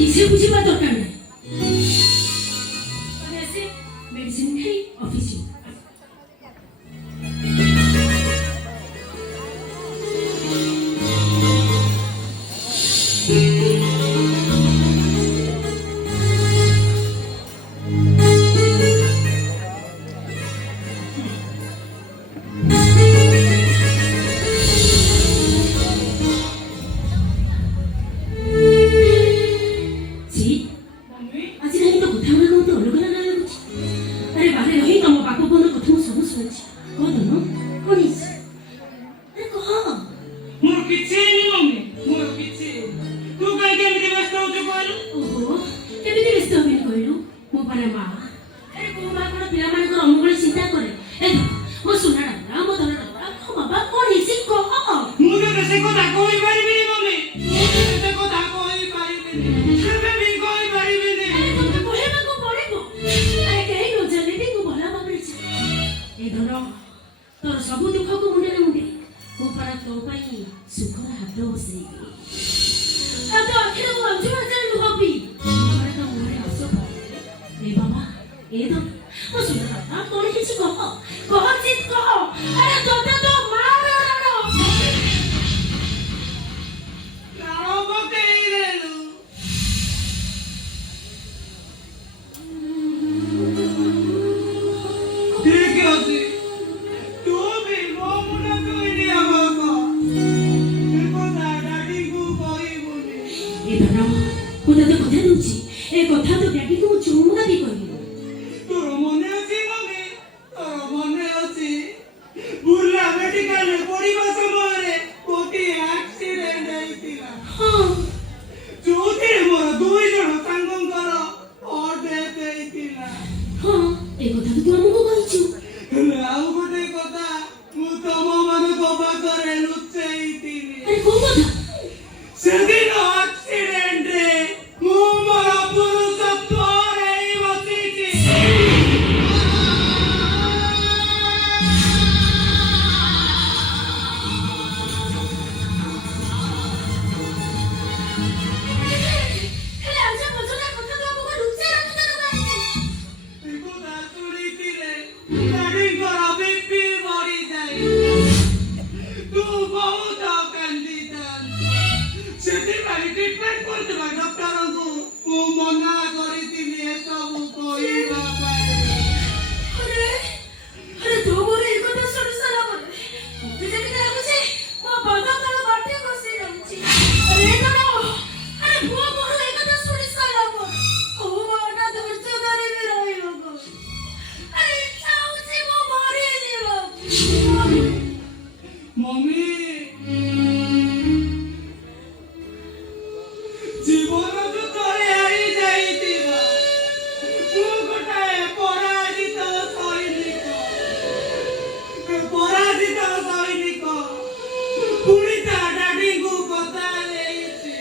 କିଛି ବୁଝିବା ଦରକାର ନାହିଁ। रे माँ अरे को बा कोन पिला माने को अमगुली चिंता करे ए मो सुना ना मो धन ना को बाबा कोन हिसी को मु तो से को ता कोई पारिबी नी मम्मी मु तो से को ता कोई पारिबी नी केबे भी कोई पारिबी नी अरे तुम कहबा को पड़िबो अरे कहि न जाने दी को भला बाबरे छ ए धन तोर सब दुख को मुंडे मुंडे को पर तो पई सुखर हाथ बसे आ तो अखिर को अंजु हजार लुहबी अरे तो मुरे हसो ए बाबा ए तो ओ सुना ना कोन किसी कह चित कह अरे तो मार राणो राणो बकेई देलु ठीक अछि तू भी मो मुना कोई नी आबो को को दादी को कोई बोली ए धन को तो कथा दूची ए कथा तो डैडी को चुमुना भी कहि तोर मने अछि मम्मी तोर मने अछि बुला मेडिकल रे पड़िबा समय रे कोटी एक्सीडेंट हेतिला हां जोते मोर दुई जण सांगंकर और डेथ हेतिला हां ए कथा तो हमको कहिछु ଆଉ ଗୋଟେ କଥା ମୁଁ ତମ ମାନଙ୍କ ପାଖରେ ଲୁଚେଇଥିଲି अरे को कथा ସେଦିନ ଆକ୍ସିଡେଣ୍ଟ ରେ ମୁଁ ମୋର ପୁରୁଷତ୍ୱ ହରେଇ ବସିଛି ହେଲେ ଆଜି ପଛରେ କଥା ତ ଆମକୁ ଲୁଚେଇ ରଖିଛ ନା କାହିଁକି ଏକଦା ଶୁଣିଥିଲେ ଗାଡିଙ୍କର ବିପି ବଢିଯାଏ ତୁ ବହୁତ କାନ୍ଦିଥାନ୍ତୁ ସେଥିପାଇଁ ଟ୍ରିଟମେଣ୍ଟ କରୁଥିବା ଡକ୍ଟରଙ୍କୁ ମୁଁ ମନା କରିଥିଲି ଏସବୁ କହିବା ପାଇଁ अरे अरे तो मोरे एक तो सुन सारा बोले मुझे जेके लाଗୁଛି ମୋ ବନ୍ଦ ତଳ ବାଟେ ବସି ଯାଉଛି अरे करो अरे वो मोर एक तो सुन सारा बोले ओ मोटा धैर्य धरे भी ରହିବ गो अरे चाହୁଛି ମୋ ମରି ଯିବ ମମି ଜୀବନ ଯୁଦ୍ଧରେ ହାରି ଯାଇଥିବା ମୁଁ ଗୋଟାଏ ପରାଜିତ ସୈନିକ ପୁଣି ତା ଡାଡିଙ୍କୁ କଥା ଦେଇଛି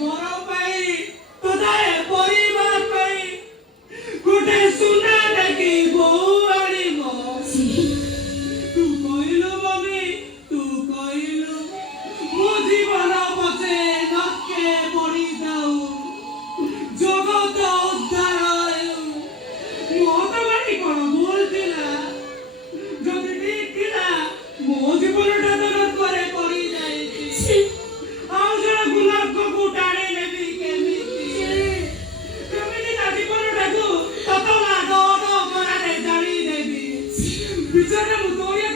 ଘର ପାଇଁ ତଥା ପରିବାର ପାଇଁ ଗୋଟେ ସୁନା ଡାକି ବୋଉ ଆଣିବ ତୁ କହିଲୁ ମମି ତୁ କହିଲୁ ମୋ ଜୀବନ ପଛେ ନକେ ପଡ଼ିଯାଉ ଜଗତ ଉଦ୍ଧାର ହେଉ ମୋ ତ ବାଡ଼ି କ'ଣ ଭୁଲ ଥିଲା ଯଦି ଠିକ ଥିଲା ମୋ ଜୀବନଟା ତ ନର୍କରେ ପଡ଼ିଯାଇଛି ଆଉ ଜଣେ ଗୁଲାବକୁ ଟାଣି ନେବି କେମିତି ତା ଜୀବନଟାକୁ ତତଲା ଦୋଡ଼ କରାରେ ଜାଳି ଦେବି ବିଚାରେ ମୁଁ ଦୌଡ଼ିଆ